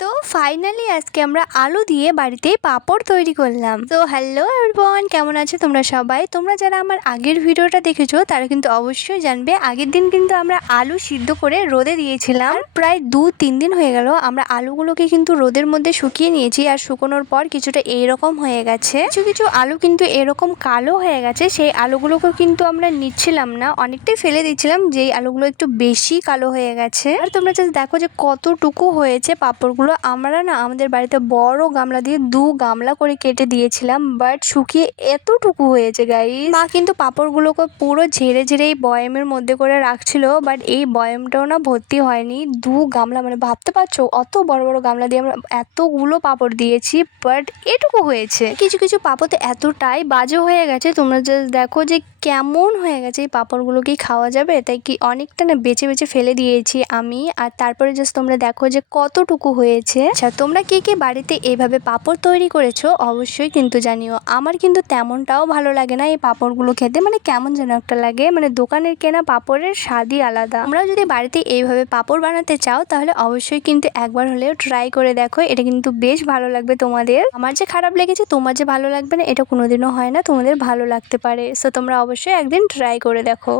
তো ফাইনালি আজকে আমরা আলু দিয়ে বাড়িতেই পাঁপড় তৈরি করলাম। তো হ্যালো এভরিওয়ান, কেমন আছো তোমরা সবাই? তোমরা যারা আমার আগের ভিডিওটা দেখেছো তারা কিন্তু অবশ্যই জানবে আগের দিন কিন্তু আমরা আলু সিদ্ধ করে রোদে দিয়েছিলাম। প্রায় 2-3 দিন হয়ে গেল আমরা আলুগুলোকে কিন্তু রোদের মধ্যে শুকিয়ে নিয়েছি, আর শুকোনোর পর কিছুটা এইরকম হয়ে গেছে। কিছু কিছু আলু কিন্তু এরকম কালো হয়ে গেছে, সেই আলুগুলোকে কিন্তু আমরা নিচ্ছিলাম না, অনেকটাই ফেলে দিচ্ছিলাম যেই আলুগুলো একটু বেশি কালো হয়ে গেছে। আর তোমরা জাস্ট দেখো যে কতটুকু হয়েছে পাঁপড়গুলো। আমরা না আমাদের বাড়িতে বড় গামলা দিয়ে 2 গামলা করে কেটে দিয়েছিলাম, বাট শুকিয়ে এতটুকু হয়েছে গাইস। মা কিন্তু পাঁপড়গুলোকে পুরো ঝেড়ে ঝেড়ে এই বয়ামের মধ্যে করে রাখছিল, বাট এই বয়ামটাও না ভর্তি হয়নি। 2 গামলা, মানে ভাবতে পারছো অত বড় বড় গামলা দিয়ে আমরা এতগুলো পাঁপড় দিয়েছি, বাট এটুকু হয়েছে। কিছু কিছু পাঁপড় তো এতটাই বাজে হয়ে গেছে, তোমরা জাস্ট দেখো যে কেমন হয়ে গেছে। এই পাঁপড়গুলো কি খাওয়া যাবে? তাই কি অনেকটা না বেছে বেছে ফেলে দিয়েছি আমি। আর তারপরে জাস্ট তোমরা দেখো যে কতটুকু হয়েছে। আচ্ছা, তোমরা কে কে বাড়িতে এইভাবে পাঁপড় তৈরি করেছো অবশ্যই কিন্তু জানিও। আমার কিন্তু তেমনটাও ভালো লাগে না এই পাঁপড়গুলো খেতে, মানে কেমন যেন একটা লাগে, মানে দোকানের কেনা পাঁপড়ের স্বাদই আলাদা। তোমরাও যদি বাড়িতে এইভাবে পাঁপড় বানাতে চাও তাহলে অবশ্যই কিন্তু একবার হলেও ট্রাই করে দেখো, এটা কিন্তু বেশ ভালো লাগবে তোমাদের। আমার যে খারাপ লেগেছে তোমার যে ভালো লাগবে না এটা কোনোদিনও হয় না, তোমাদের ভালো লাগতে পারে। সো তোমরা অবশ্যই একদিন ট্রাই করে দেখো।